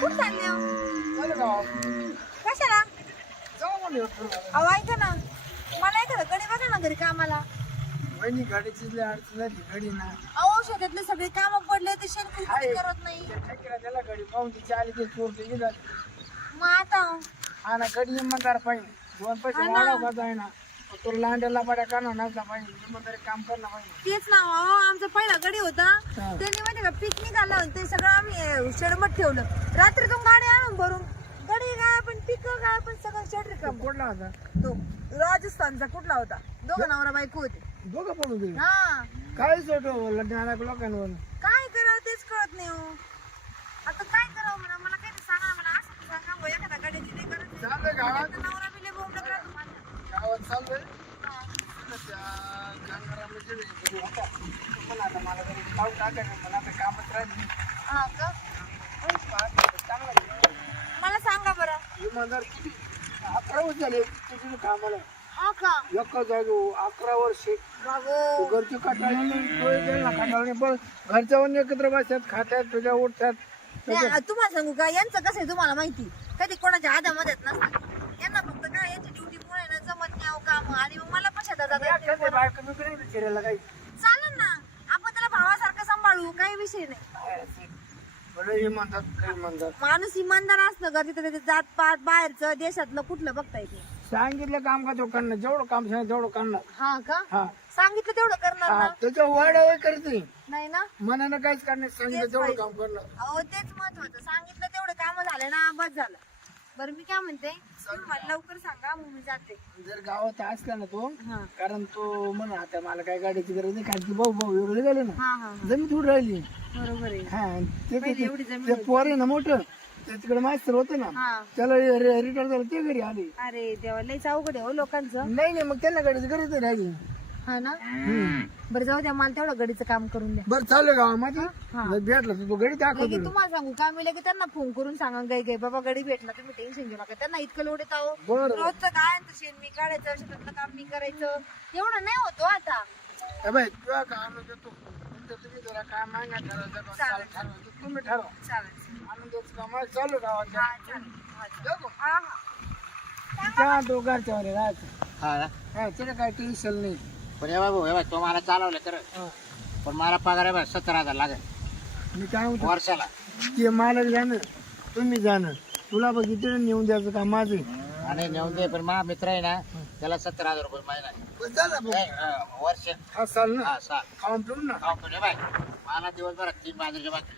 कुठं चालले हो? कशाला? अहो ऐका ना, मला एखादं गडी बघा ना घरी कामाला. वहिनी गाडीची अडचण झाली गाडी ना. अहो शेतातले सगळे काम पडले ते शेतकरी करत नाही. त्याला गाडी पाहून तिची आली ते चोर ते गेला. मग आता हा ना गाडी इमानदार पाहिजे. दोन पैसे वाढव का आहे ना. तो लांड्याला बड्या काढणार नसला पाहिजे. इमानदारी काम करणं पाहिजे. तेच ना अहो, आमचा पहिला गडी होता त्यांनी माहिती का पिकनिक आलं ते सगळं आम्ही शेडमध्ये ठेवलं. रात्रीतून गाडी आणून भरून गडी काय पण पिक काय पण सगळं शेड रिकाम. कुठला होता तो राजस्थानचा कुठला होता. दोघं नवरा बायको होते. दोघं पण होते. हा काय सोडो लोकांवर काय करावं तेच कळत नाही हो. आता काय करावं म्हणा मला काही सांगा मला असं सांगा हो, एखादा गाड्याची नाही करत चाललंय गावात नवरा बिले बोंबलं करत माझ्या. गावात चाललंय त्या कामगारामध्ये घरी होता. पण आता मला घरी पाऊस टाकायचं मला आता कामच राहिली. हा का चांगला मला सांगा बरं. इमानदार किती 11 वर्ष झाले तुझ्या कामाला. हा का एका जागो 11 वर्षे बाबो घरचे कटाळणे पण घरच्यावर एकत्र बसतात खात्यात तुझ्या उठतात. नाही, तुम्हाला सांगू का यांचं कसं आहे तुम्हाला माहिती कधी कोणाच्या आधामध्येच नसतं. यांना फक्त काय यांची ड्युटी मुळे ना जमत नाही अहो काम आणि मग मला पण शेतात जाता येत नाही. बायको बिकडे विचारायला काही चालेल ना आपण त्याला भावासारखं सांभाळू काही विषय नाही. बरं इमानदार काही म्हणतात माणूस इमानदार असणं गरजेचं त्याचं जात पात बाहेरचं देशातलं कुठलं बघता येते. सांगितलं काम का तो करणार जेवढं काम सांगितलं तेवढं करणार. हा का हा सांगितलं तेवढं करणार हा ना. त्याच्या वाढावय करते नाही ना मनानं काहीच करणार सांगितलं तेच तेवढं पाहिजे. काम करणार. अहो तेच महत्वाचं सांगितलं तेवढं काम झालं ना बस झालं. बरं मी काय म्हणते तुम्ही मला लवकर सांगा मग मी जाते. जर गावात असला ना तो हा कारण तो म्हणा आता मला काय गाडीची गरज नाही कारण की भाऊ भाऊ वेगळे झाले ना हा हा जमीन थोडी राहिली. बरोबर आहे. हा पहिले एवढी जमीन ते पोर आहे ना मोठं ते तिकडे मास्तर होते ना हा त्याला रिटायर झालं ते घरी आले. अरे देवा लयच अवघड आहे हो लोकांचं. नाही मग त्यांना गाडीची गरज नाही राहिली. हा ना बरं जाऊ द्या मला तेवढं गडीचं काम करून द्या. बरं चालू गावामध्ये हा. जर भेटला तर तो गडी दाखवतो. लगेच तुम्हाला सांगू का मी लगेच त्यांना फोन करून सांगा गे बाबा गडी भेटला तुम्ही टेन्शन घेऊ नका. त्यांना इतकं लोड येत आहो बरं रोजचं काय शेण मी काढायचं शेतातलं काम मी करायचं एवढं नाही होतो आता. ए बाई तुला का आणून देतो तुम्ही जरा काय मागा ठरवायचं का काय ठरवायचं तुम्ही ठरवा. चालेल आणून देतो का मला चालू गावात हा चालेल हा हा त्या दोघांच्या वर राहायचं. हा ना हा त्याला काय टेन्शन नाही. पण हे बाबू हे बघ तो मला चालवलं तर हा. पण मला पगार आहे बघ 17,000 लागेल मी काय म्हणतो वर्षाला. ते मालक जाणं तुम्ही जाणं तुला बघ इथे नेऊन द्यायचं का माझं आणि नेऊन दे पण माझा मित्र आहे ना त्याला 17,000 रुपये महिना आहे. वर्ष हा चाल ना हा सा खाऊन पिऊन ना. खाऊ पण हे बाय मला दिवसभरात 3 बाजरीची भाकरी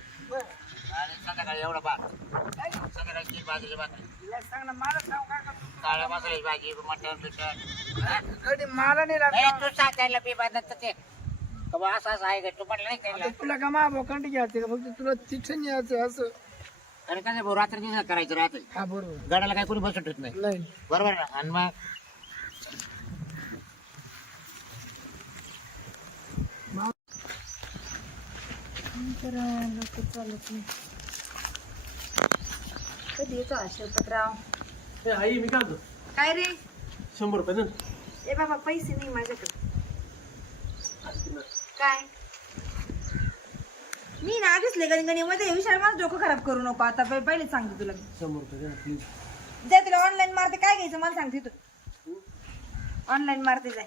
आणि संध्याकाळी एवढा भात संध्याकाळी 3 बाजरीची भाकरी तिला सांग ना मला सांग काय करतो. काळ्या मसाल्याची भाजी मटण बिटण. कधी मला नाही नाही लागत. तू सांग त्याला पी बांधत ते का बा असं असं आहे का तू म्हटलं नाही त्याला. आता तुला का मा बोकंडी घ्यायचं का फक्त तुला तिथं यायचं असं. आणि काय भाऊ रात्री दिवसा करायचं राहते हा बरोबर गडाला काही कोणी बसून ठेवत नाही नाही बरोबर ना. आणि मग तर लोक चालत नाही कधी येतो अशोकराव. आई मी काय म्हणतो काय रे 100 रुपये ना ए बाबा पैसे नाही माझ्याकडे. असतील ना. काय मी ना आधीच गणगणीमध्ये विशाल माझं डोकं खराब करू नको आता पहिलेच सांगते तुला. 100 रुपये द्या ना प्लीज. जाय तुला ऑनलाईन मारते काय घ्यायचं मला सांगते तू ऑनलाईन मारते जाय.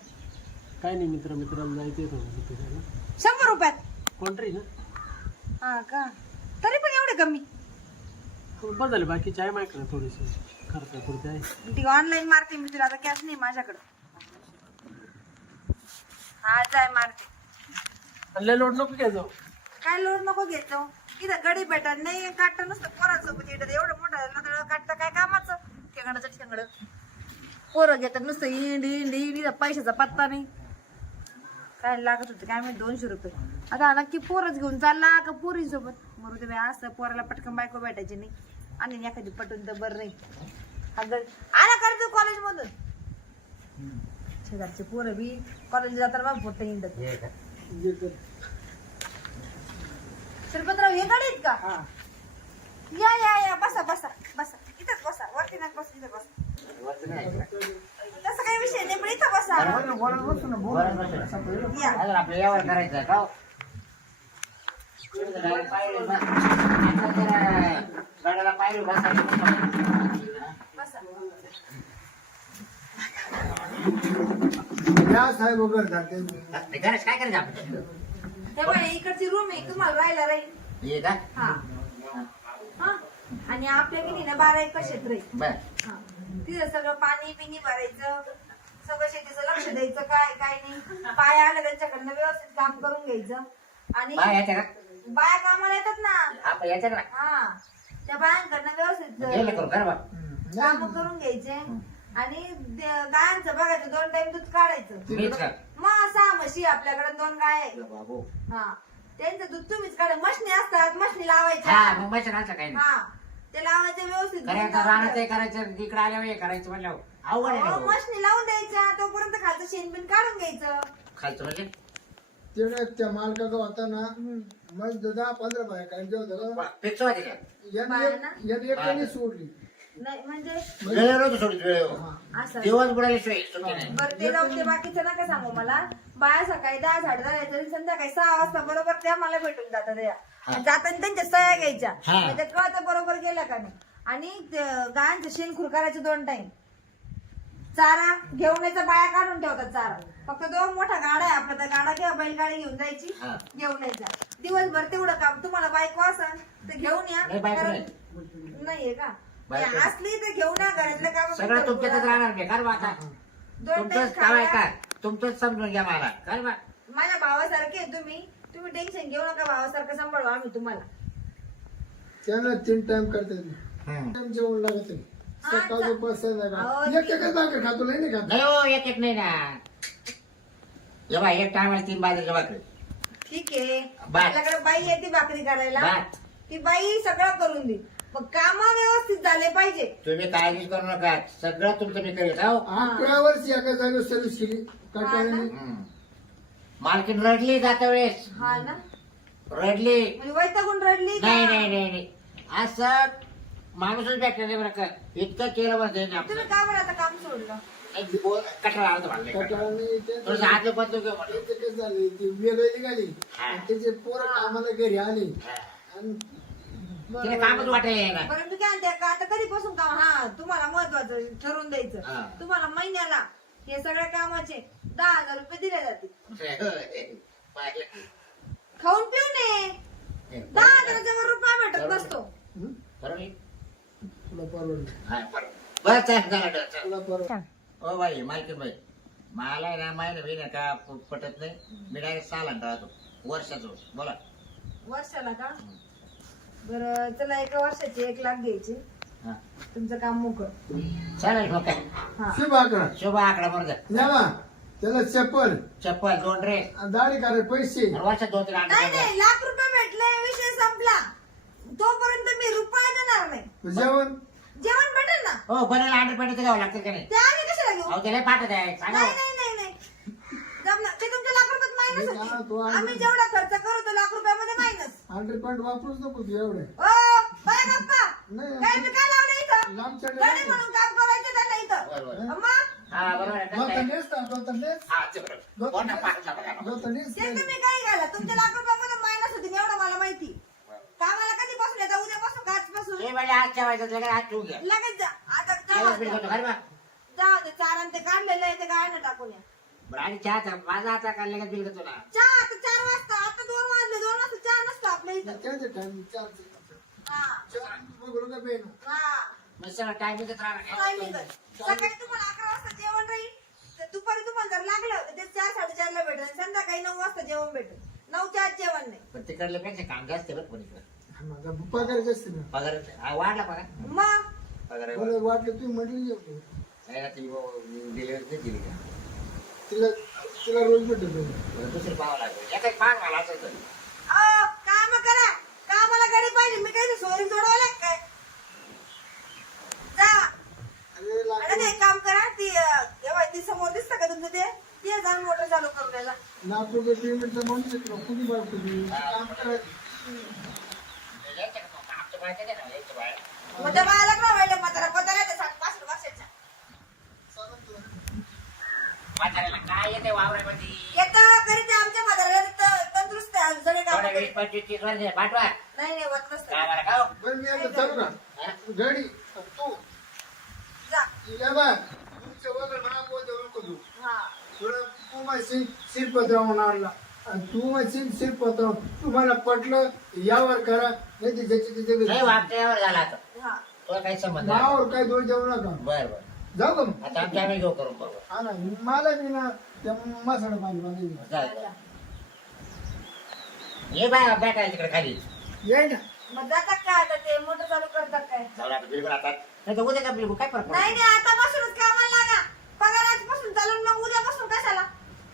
काय नाही मित्राला जायचं थोडं 100 रुपयात. कोणतरी ना हा का तरी पण एवढे कमी. बस झाले बाकीचे आहे माझ्याकडे थोडेसे खर्च पुरते आहे. ती ऑनलाईन मारते मी तुला आता कॅश नाही माझ्याकडे. हा जाय मारते. लय लोड नको घ्या जाऊ. काय लोड नको घेतो इथं गडी भेटत नाही काटतं नसतं पोरांसोबत येतात एवढं मोठं नदळ काटतं काय कामाचं ठेंगडाचं ठेंगड पोरं घेतात नुसतं इंड इंड इंड इथं पैशाचा पत्ता नाही. काय लागत होते काय माहिती 200 रुपये. आता नक्की पोरच घेऊन चालला का पोरी सोबत मरू ते बाई असं पोराला पटकन बायको भेटायची नाही आणि एखादी पटून तर बरं नाही. हा गड आला करतो कॉलेज मधून शेजारचे पोरं बी कॉलेज जाताना बा फोटो इंडत. श्रीपतराव हे गाडीत का हा या या या बसा बसा बसा इथंच बसा वरती नका बस इथं बस. तसं काही विषय नाही पण इथं बसा बोलत बसतो ना बोल या. अजून आपल्या यावर करायचं आहे का गाड्याला पायरी बसायला बसा. या साहेब वगैरे जाते घरात काय करायचं आपण हे बघा इकडची रूम आहे तुम्हाला राहायला राहील. ये का हा हा आणि आपल्या की नाही ना 12 एकर क्षेत्र आहे. बर हा तिथं सगळं पाणी बिनी भरायचं, सगळं शेतीचं लक्ष द्यायचं, काय काय नाही. बाया आल्या त्यांच्याकडनं व्यवस्थित काम करून घ्यायचं. आणि बाय याच्या का बाया कामाला येतात ना. आपण याच्या का हा त्या बायांकडनं गेले व्यवस्थित करू कर बा काम करून घ्यायचे. आणि गायांचं बघायचं 2 टाइम दूध काढायचं. मीच का मग 6 म्हशी आपल्याकडे 2 गाय आहे. बाबू हा त्यांचं दूध तुम्हीच काढा. मशनी असतात, मशनी हा लावायच्या. मग मशीनाचं काही नाही हा ते लावायचे व्यवस्थित. करायचं राहणं ते करायचं इकडे आल्यावर हे करायचं म्हणल्यावर अवघड आहे ना अहो, भाऊ. मशनी लावून द्यायच्या तोपर्यंत खालचं शेणबिन काढून घ्यायचं. खालचं म्हणजे तिकडे त्या मालकाचा होता ना मग 10-15 बाया करायच्या होत्या फिक्स होते का याने एकट्याने सोडली नाही म्हणजे वेळेवर होतो सोडून वेळेवर असं दिवस बुडाल्याशिवाय सुट्टी नाही बरं ते जाऊन ते बाकीचं नका सांगू मला. बाया सकाळी 10 साडेदहा आणि संध्याकाळी 6 वाजता बरोबर त्या मला भेटून जातात. जाताना त्यांच्या सह्या घ्यायच्या. हा. म्हणजे कळतं बरोबर गेलं का नाही. आणि गायांचं शेणखूर करायचे 2 टाइम. चारा घेऊन यायचा, बाया काढून ठेवतात चारा. फक्त 2 मोठा गाडा आहे आपल्या, त्या गाडा किंवा बैलगाडी घेऊन जायची, हा. घेऊन यायचा. दिवसभर तेवढं काम. तुम्हाला बायको असेल तर घेऊन या. नाही, बायको नाही. नाहीये का बायको. असली तर घेऊन या. घरातलं काम सगळं तुमच्यातच राहणार बेकार बा आता 2 तुमचंच टाइम काम आहे खायला. का तुमचंच समजून घ्या मला काय बा माझ्या भावासारखे आहे तुम्ही टेन्शन घेऊ नका. भावासारखं सांभाळू आम्ही तुम्हाला. त्यांना 3 टाइम करते हम्म. टाइम जेवण लागत आहे. सकाळचं बसायला अहो, का एकच भाकर खातो नाही खात नाही हो एक एक नाही ना जेव्हा एक टायमाला 3 बाजूच्या भाकरी ठीक आहे. बाय. आपल्याकडे बाई येते भाकरी करायला. बाय. ती बाई सगळं करून देईल. मग काम व्यवस्थित झाले पाहिजे. तुम्ही काळजी करू नका सगळं तुमचं मी करेल हो 11 वर्षी एका जागेवर सर्व्हिस केली कंटाळ्याने. हम्म. मालकीन रडली जाता वेळेस हा ना रडली म्हणजे वैतागून रडली का? नाही नाही नाही नाही असं माणूसच भेटलं नाही बरं का इतकं केलं बरं त्याने तुम्ही आपलं का बरं आता काम सोडलं? कठरा आलं म्हणलं कंटाळ्याने थोडंसं हात बदलू घेऊ म्हणलं ते कसं झाले ती वेगळी निघाली हा. आणि त्याचे पोरं कामाला घरी आले हा. आणि तिला कामच वाटायला ना बरं मी काय म्हणते का आता कधीपासून काम. हा तुम्हाला महत्वाचं ठरवून हा. द्यायचं. तुम्हाला महिन्याला हे सगळ्या कामाचे 10,000 रुपये दिले जातील. खाऊन पिऊन ये 10,000च्या वर रुपया भेटत नसतो. बरोबर तुला परवडलं बरं झालं तुला परवडलं ओ बाई मालकीन बाई मला आहे ना माहिती नाही का पटत नाही मी डायरेक्ट 6 लाख राहतो वर्षाचं बोला वर्षाला का? बरं चला 1 वर्षाची 1 लाख घ्यायची. हा. तुमचं काम मोकळ. चालेल मग काय हा शुभ आकडा शुभ आकडा बरोबर न्यावा त्याला चप्पल चप्पल 2 ड्रेस दाढी काढे पैसे वर्षात 2-3 नाही आकडे नाही लाख रुपये भेटले विषय संपला. तोपर्यंत मी रुपया देणार नाही. जेवण जेवण भेटेल ना. हो बनायला 100 पेटी घ्यावं लागतं का नाही ते आम्ही कशाला घेऊ? अहो त्याला पाठवत आहे सांगा नाही नाही नाही नाही जमणार. ते तुमच्या लाख रुपयात मायनस नाही, तो होते. आम्ही- आम्ही जेवढा खर्च करू तो लाख रुपयामध्ये मायनस. 100 वापरूच नको तू एवढे ओ बाय गप्पा नाही. काय मी काय लावलं इथं? लांबच्या गाडी म्हणून काम करायचं त्यांना इथं. बरोबर अम्मा हा बरोबर आहे. गौतमेश ना गौतमेश हा ते बरोबर मोठा पाठ झाला. गौतमेश ते तुम्ही काय घाला तुमच्या लाख रुपयामध्ये मायनस होते एवढं मला माहिती. कामाला कधीपासून येतं? उद्यापासून का आजपासून? तुम्ही म्हणजे आज ठेवायचं लगेच आज ठेवून घ्या लगेच जा. आता तेव्हाच बिल करतो, खरं बा? जाऊ दे चारण ते काढलेलं आहे ते गायनं टाकून या. बरं आणि चहाचा माझा आता काय लगेच बिल करतो ना चहा आता 4 वाजता आता 2 वाजले 2 वाजता चहा नसतो आपल्या इथं. त्याचे टाइम चालते हा बघू का बेन हा मग सगळं टायमिंगच राहणार काय नाही गं. सकाळी तुम्हाला 11 वाजता जेवण राहील तर दुपारी तुम्हाला जर लागलं तर ते 4-4:30 ला भेटेल आणि संध्याकाळी 9 वाजता जेवण भेटेल. 9च्या आत जेवण नाही. पण तिकडल्यापेक्षा काम जास्त आहे बरं कोणीकडे माझा पगार जास्त ना पगार हा, वाढला पगार मग पगार आहे मला वाटलं तुम्ही म्हटली जेवतो नाही ना ती डिलिव्हरी नाही दिली का तिला तिला रोज भेटत बरं, दुसरी पाहावं लागेल एका पान मला असं तर काम करा. कामाला गाडी पाहिजे. मी काही सोयरी जोडवायला काय जा. अरे अरे ते काम करा. ती तेव्हा ती समोर दिसतं का तुमचं ते जाऊन मोटर चालू करून द्यायला. लाख रुपये पेमेंटचं म्हणून येतो कुणी बाळ तुम्ही काम करायचं आमच्या बाहेर ना यायचं बाहेर मग त्या बाळाला का व्हायला म्हातारा कोतारा ते 65 वर्षाच्या म्हाताऱ्याला काय येते वावरामध्ये येतं घरी ते आमच्या म्हाताऱ्याला तंदुरुस्त आहे. सगळे काम वीस 25-30 वर्ष पाठवा नाही नाही होत नसतं. काय मला खाऊ बरं मी आता चालू का घडी तू जा. या बा तुमच्या वगैरे मला पोहोचवू नको तू हा. थोडं तू माझी शिरपत्र म्हणून आणला आणि तू माझी शिरपत्र तुम्हाला पटलं यावर करा नाही ते ज्याचे नाही त्याचे वागत्यावर झाला आता हा. तो काही संबंध नाही नावावर काय दोष देऊ नका बर बर जाऊ का मग? आता आमच्या आम्ही घेऊ करून बघू हा ना मला बी ना त्या मसाला पाणी बांधायची जा, जा. ये बाय बॅटाय तिकडे खाली ये ना मग जातात काय आता ते मोटर चालू करतात काय? जाऊ आता बिलकुल आता नाही तर उद्या का बिलकुल काय फरक नाही पडतो? नाही आतापासूनच कामाला लागा. पगार आजपासून चालून मग उद्यापासून कशाला?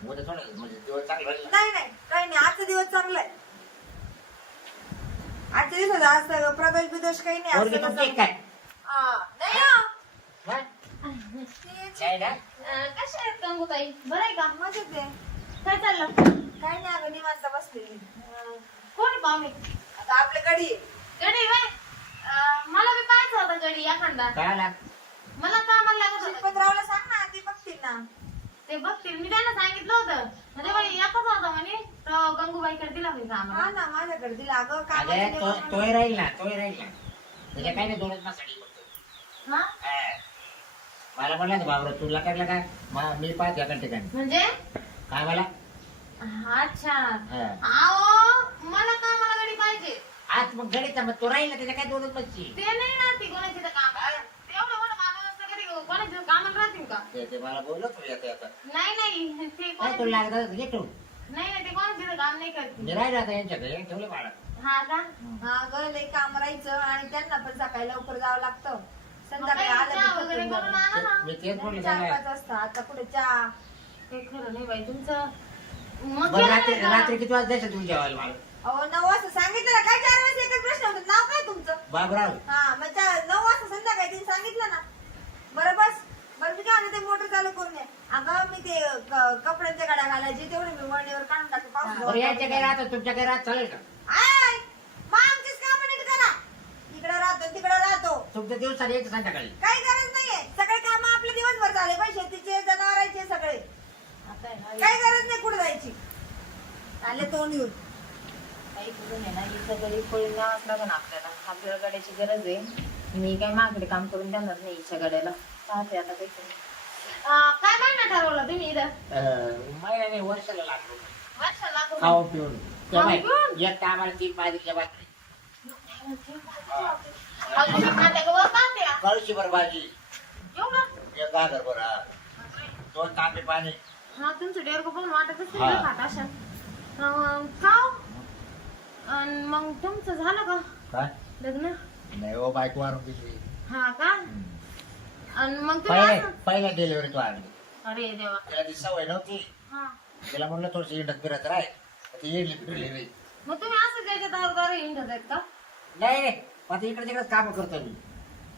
उद्या थोडं म्हणजे दिवस चांगला राहील ना. नाही नाही काही नाही आजचा दिवस चांगला आहे. आजच्या दिवसात आज प्रदोष बिदोष काही नाही. पोरगी आज तुमची सगळं एक काय हा. नाही हो. हा? ते- काय ना कशा आहेत गंगूताई बरं आहे का मजेत आहे. काय चाललं काही नाही अगं निवांत बसलेली. कोण पाहुणे आता आपल्याकडे ये. गडी बाय मला बी पाहायचं होतं गडी एखादा काय आला मला कामाला लागत होतं शिल्पतरावला सांग ना ती बघतील ना. ते बघतील मी त्यांना सांगितलं होतं म्हणजे बाई एकच होता म्हणे तो गंगूबाईकडे दिला होईल कामाला हा ना माझ्याकडे दिला अगं अगं कामाला तोय राहील ना तोय राहील ना त्याच्या काय नाही दोनच मासाठी बघतो हा मला म्हणलं ना बाबरा तुला टाकलं काय मी पाहत या ठिकाणी म्हणजे काय मला अच्छा हा. आओ मला कामाला गडी पाहिजे आज मग गणित मग तो राहील ना त्याच्या काय दोनच मच्छी ते नाही ना ती कोणाची तर काम तेवढं मोठं माणूस असतं कधी कोणाची कामाला राहतील का ते मला बोलत होते आता नाही नाही ते काय कोणाची तुला लागत घे ठेवून नाही नाही ते कोणाची तर काम नाही करतील मी राहिलो आता यांच्याकडे ठेवले बाळा हा का हा ग लई काम राहायचं आणि त्यांना पण सकाळी लवकर जावं लागतं. संध्याकाळी मग आलं काही चहा की वगैरे थकून करून जातं. आणा ना मी तेच म्हणलं 4-5 त्याला. वाजता आता कुठे चहा. ते खरं नाही बाई तुमचं मग बरं केलं रात्री नाही का? रात्री किती वाजता द्यायचं तुम्ही जेवायला मला अहो 9 वाजता सांगितलं ना. काय 4 वेळेस एकच प्रश्न होता. नाव काय तुमचं? बाबराव हा मग 9 वाजता संध्याकाळी तिने सांगितलं ना. बरं बस. बरं मी काय म्हणते ते मोटर चालू करून ये. अगं मी ते कपड्यांच्या गाड्या घालायची तेवढे मी वळणीवर काढून टाकते बरं यांच्या काही पाऊस. राहतो तुमच्या काही राहत चालेल का आय मग आमचीच कामं नीट करा. इकडे राहतो तिकडे राहतो. तुमच्या दिवसाला यायचं संध्याकाळी काही गरज नाहीये. सगळे काम आपले दिवसभर झाले पाहिजे. शेतीचे जनावरांचे सगळे. आता आहे ना, काही गरज नाही कुठे जायची. आले तोंड येऊन. काही करून आहे ना इथं गडी पळून न्यावंच लागेल आपल्याला गाड्याची गरज आहे मी काय मागडे काम करून देणार नाही इच्छा गाड्याला पाहते आता काही करून. काय महिना ठरवलं तुम्ही इथं महिन्याने वर्षाला लागलो वर्षाला लाख रुपये. खाऊन पिऊन त्या बाई, पिऊन? एक टायमाला 3 बाजरीच्या बाटली अहो, तुम्ही खात्यावर पाहते का? कळशीभर भाजी एवढं एक गाजर भर 2 तांबे पाणी हा तुमचं डेअर पण वाटतच हा. नाही खात अशा खाऊ मग तुमचं झालं का काय लग्न नाही हो बायको आणून दिली हा का आणि मग तुम्ही असं- पहिल्या डिलिव्हरी तू आणली अरे देवा त्याला ती सवय नव्हती हा तिला म्हणलं थोडीशी इंडत फिरत राह ती इडली फिरली नाही मग तुम्ही असं त्याच्या दारोदार हिंडत आहेत का नाही रे आता इकडे तिकडेच काम करतो मी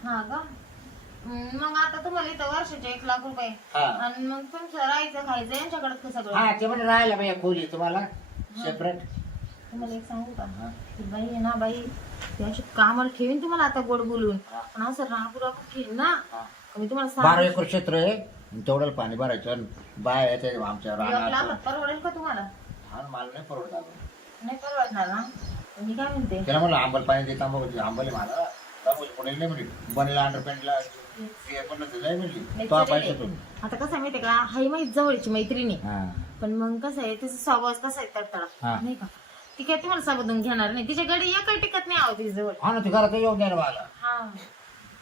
हा का मग आता तुम्हाला इथं वर्षाचे 1 लाख रुपये हा. आणि मग तुमचं राहायचं खायचं यांच्याकडेच का सगळं हा ते म्हणजे राहायला बाई खोली तुम्हाला सेपरेट तुम्हाला एक सांगू का ती बाई आहे ना बाई ती अशी कामाला ठेवीन तुम्हाला आता गोड बोलून पण असं रागू रागू ठेवीन ना मी तुम्हाला 12 सांगू एकर क्षेत्र आहे तेवढं पाणी भरायचं आणि बाय येते आमच्या 1 रानात लाखात परवडेल का तुम्हाला हा मला नाही परवडत अगं. नाही परवडणार ना पण मी काय म्हणते त्याला म्हणलं आंबल पाणी देत आंबले मला तांबूल पुढे नाही म्हणली बनला अंडरपॅन्टला पण नाही म्हणली तो पैशातून आता कसं आहे माहितीये का हाय माहित जवळची मैत्रिणी हा पण मग कसं आहे तिचा स्वभाव कसा आहे हा. तडतडा नाही का ती काय तुम्हाला समजून घेणार नाही तिच्या गाडी एकही टिकत नाही आहो तिच्या जवळ हा ना ती घरात येऊन द्या ना मला हा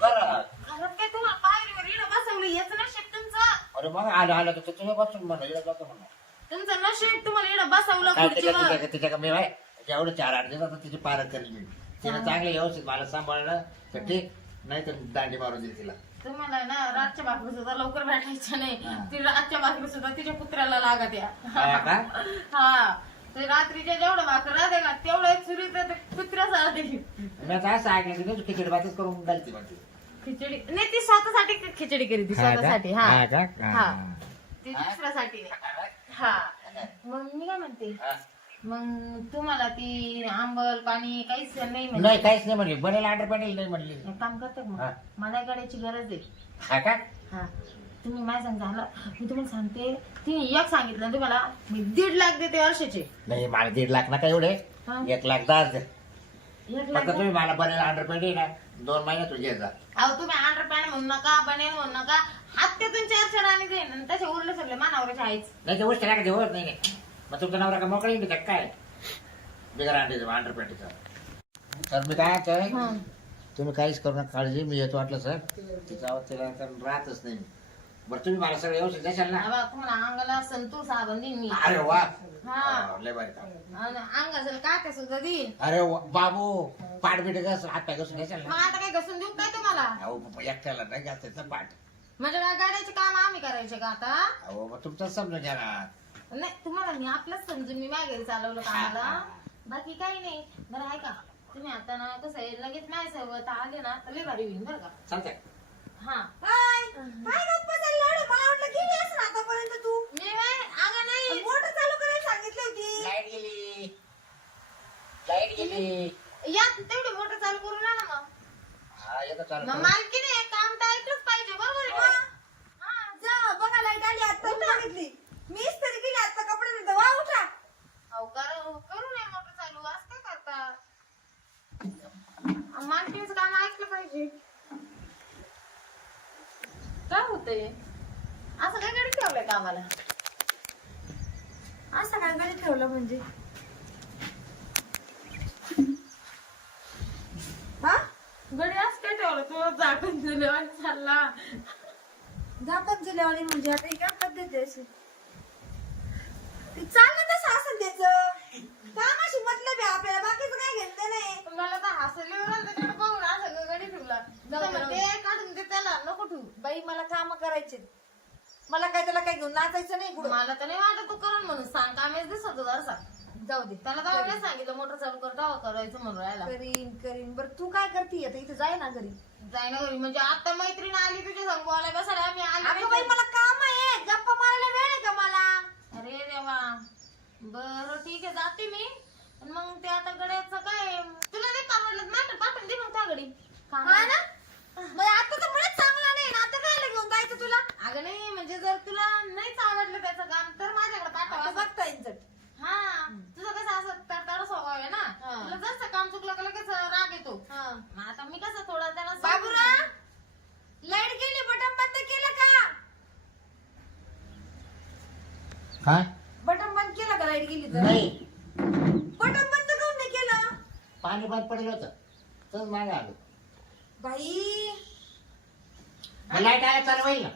घरात घरात काय तुम्हाला पायरीवर इडं बसवलं याचं नशीब तुमचं अरे मग आलं तर तुम्ही बसून म्हणा येत जातो म्हणा तुमचं नशीब तुम्हाला इडं बसवलं काय खुर्चीवर तिच्या मी भाई एवढं 4-8 दिवस तिची पारत केली मी तिने चांगलं व्यवस्थित मला सांभाळलं तर ठीक नाही तर दांडी मारून दिली तिला तुम्हाला ना रातच्या भाकरी सुद्धा लवकर भेटायच्या नाही हा. ती रातच्या भाकरी सुद्धा तिच्या कुत्र्याला लागत या हा का? हा ते रात्रीच्या जेवढं भाकर राहते का तेवढं चुरी तर कुत्र्यासाठी मी आता असं ऐकलं की नाही खिचडी भातच करून घालते म्हणते खिचडी नाही ती स्वतःसाठी खिचडी करी ती स्वतःसाठी हा हा का? हा ती दुसऱ्यासाठी नाही हा मग मी काय म्हणते हा. मग तुम्हाला ती आंबल पाणी काहीच नाही म्हणजे नाही काहीच नाही म्हणली बनेल अंडरपॅन्ट नाही म्हणली एक काम करते हा. मग मला गाड्याची गरज आहे हा का हा तुम्ही माझ्या सांग झालं मी तुम्हाला सांगते तिने एक सांगितलं ना तुम्हाला मी 1.5 लाख देते वर्षाचे. नाही मला 1.5 लाख नका एवढे, हा. 1,10,000 द्या. 1 लाख फक्त तुम्ही मला बनेल 100 ना 2 महिन्यात तुझे जा. अहो तुम्ही 100 पॅन म्हणू नका बनेल म्हणू नका हप्त्यातून 4 चढाने देईन आणि त्याच्या उरले सगळे मानावरचे आहेच. नाही ते गोष्ट नका देऊ नाही नाही. मग तुमचा नवरा का मोकळी नाही का काय बिगर 100 तर मी काय आता हं. तुम्ही काहीच करू नका काळजी, मी येतो वाटलं सर तिचा तिला राहतच नाही. बरं तुम्ही मला सगळं व्यवस्थित देशाल ना? बाबा तुम्हाला अंगाला संतूर साबण देईन मी. अरे वा हा. लय भारी काम. आणि अंगाचं काटे सुद्धा देईन. अरे वा, बाबू पाठ बिट घास हात पाय घासून देशाल मग ना? आता काय घसून देऊ काय तुम्हाला? अहो एकट्याला नाही घास त्याचं पाठ. म्हणजे काय गाड्याचे काम आम्ही करायचे का आता? अहो मग तुमचं समजून घ्या ना. नाही तुम्हाला मी आपलंच समजून मी माझ्या घरी चालवलं कामाला बाकी काही नाही. बरं आहे का तुम्ही आता ना कसं आहे लगेच माझ्यासोबत आले ना तर लय भारी होईल बरं का. चालतंय. हा हाय, काय गप्पा चालल्या रे? मला वाटलं गेली असेल आतापर्यंत तू. मी अगं नाही मोटर चालू करायला सांगितली होती. लाईट गेली, लाईट गेली. या तेवढी मोटर चालू करून ना मग. हा येतो चालू. मग मालकीने काम तर ऐकलंच पाहिजे बरोबर आहे का? हा. जा बघा लाईट आली आता बघितली. मीच तरी गेली आता कपडे धुते. वा उठा. अहो करू नये मोटर चालू असं काय करता? मालकीचं काम ऐकलं पाहिजे. काय होतंय असं काय गडी ठेवलंय कामाला? असं काय घरी ठेवलं म्हणजे? हा गडी असं काय ठेवलं तू झाकून दिलं चालला. झाकण दिल्यावानी म्हणजे आता ही काय पद्धत आहे अशी? ते चाललं तसं असेल त्याचं कामाशी मतलब आहे आपल्याला, बाकीचं काय घेतलं नाही. मला तर हसले त्याच्याकडे बघून असं गडी ठेवला. ते काढून दे त्याला नको ठेवू. बाई मला काम करायचे, मला काय त्याला काय घेऊन नाचायचं नाही कुठं. मला तर नाही वाटत तू करून म्हणून सांग कामेच दिसत होता असा. जाऊ दे त्याला तर एवढं सांगितलं मोटर चालू करता करायचं म्हणून राहायला. करीन करीन. बरं तू काय करते आता? इथं जाय ना घरी. जाय ना घरी म्हणजे आता मैत्रीण आली तुझ्या संग बोलाय बसायला आम्ही अगं बाई आली. मला काम आहे, गप्पा मारायला वेळ आहे का मला? अरे देवा बरं ठीक आहे जाते मी. पण मग ते आता गड्याचं काय तुला नाही आवडलं मॅटर पाठवून दे मग त्या गडी. हा ना मग आता तर मुळेच चांगला नाही ना, आता काय घेऊन जायचं तुला? अगं नाही म्हणजे जर तुला नाहीच आवडलं त्याचं काम तर माझ्याकडे आता पाठवा. बघता येईल चट. हा तुझं कसं असं तडतड स्वभाव आहे ना. हा. तुला जसं काम चुकलं का लगेच राग येतो. हा. मग आता मी कसं थोडं त्याला बाबूराव लाईट गेली, बटन बंद केलं का? काय बटन बंद केलं का? लाईट गेली तर नाही बटन बंद काऊन नाही केलं? पाणी बंद पडेल होतं तर मागे आलो. बाई लाईट आला चालू होईल ना?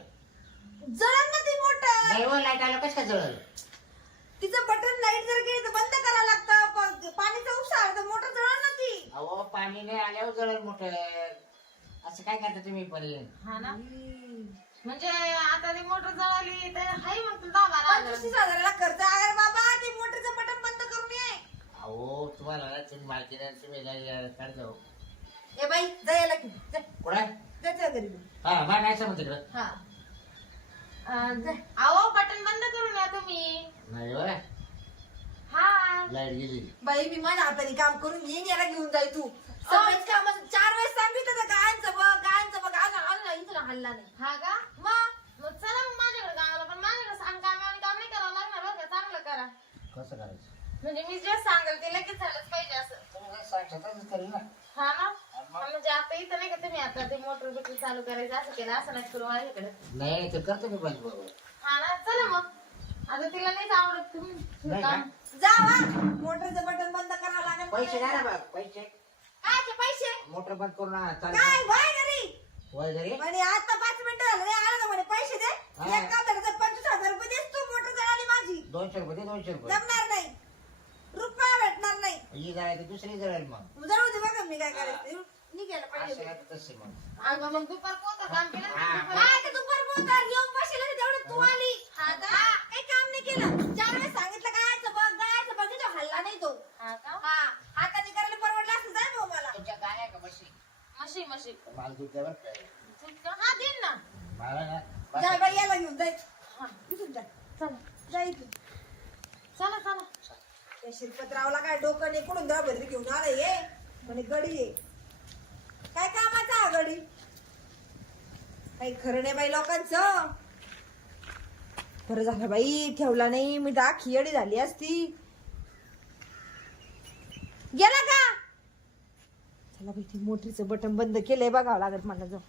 जळण ना ती मोटर. नाही हो लाईट आलं कसं काय जळलं? तिचं बटन लाईट जर गेली तर बंद करावं लागतं. पाणीचा उपसा आला तर मोटर जळण ना ती. अहो पाणी नाही आल्यावर जळेल मोटर. असं काय करता तुम्ही पर्यंत? हा ना म्हणजे आता ती मोटर जळाली तर हाय मग तुला 10-12 35,000 खर्च. अरे बाबा ते मोटरचं बटन बंद करून ये. अहो तुम्हाला ना तुम्ही मालकीने तुम्ही काढ जाऊ. ए बाई जायला की जा. कुठं? जायचं घरी. हा मला काय समज तिकडं? हा अहो बटन बंद करून या तुम्ही. नाही बरं हा लाईट गेली. बाई मी माझ्या हाताने काम करून येईन, याला घेऊन जाय तू. सगळेच काम 4 वेळेस सांगितलं तर गायांचं बघ इथं हल्ला नाही. हा का मग चला मग माझ्याकडे कामाला पण माझ्याकडे सांग काम नाही करावं लागणार बरं का चांगलं करा. कसं करायचं? म्हणजे मी जे सांगेल ते लगेच झालंच पाहिजे असं. तुम्ही काय सांगता तसंच करेल ना. हा ना म्हणजे आता इथं नाही का तुम्ही आता ते मोटर बिटर चालू करायचं असं केलं असं नाही करू माझ्याकडे. नाही ते करतो मी पाहिजे बरोबर. हा ना चला मग आता तिला नाहीच आवडत तुम्ही नाही काम. का? जावा मोटरचं बटन बंद करावं लागेल. पैसे द्या ना बा पैसे. काय पैसे? मोटर बंद करून चालेल काय वय घरी वय घरी. म्हणे आता 5 मिनिटं झालं नाही आलं तर म्हणे पैसे दे. हा. एक काम झालं तर 25,000 रुपये देस तू. मोटर जळाली माझी. 200 रुपये दे 200 रुपये. जमणार नाही, रुपया भेटणार नाही. ही जळायची दुसरी जळेल मग. जळू दे बघा मी काय करायचं. निघायला असं पाहिजे. नाही तर तसे मग. अगं मग दुपार पोहोच काम केलं ना हा. दुपारी. काय ते दुपार बोलतात येऊन बसले तेवढं तू आली. हा का? काही काम नाही केलं. 4 वेळेस सांगितलं गायचं बघ तो हल्ला नाही तो. हा का हा हाताने करायला परवडलं असं जाय भाऊ मला. तुमच्या काय आहे का म्हशी? म्हशी मला दूध द्या बरं काय. दूध का? हा देईन ना. मला ना जाय बाई याला घेऊन जाय. हा इथून जाय. चला जाय इथून. चला त्या शिरपतरावला काय डोकं नाही कुठून दहा भरली घेऊन आलं ये म्हणे गडी ये. काय कामाचा हा गडी? काही खरं नाही बाई लोकांचं. बरं झालं बाई ठेवला नाही, मी तर आखी येडी झाली असती. गेला का? चला बाई, मोटरीचं बटन बंद केलंय, बघावं लागत मला. जाऊ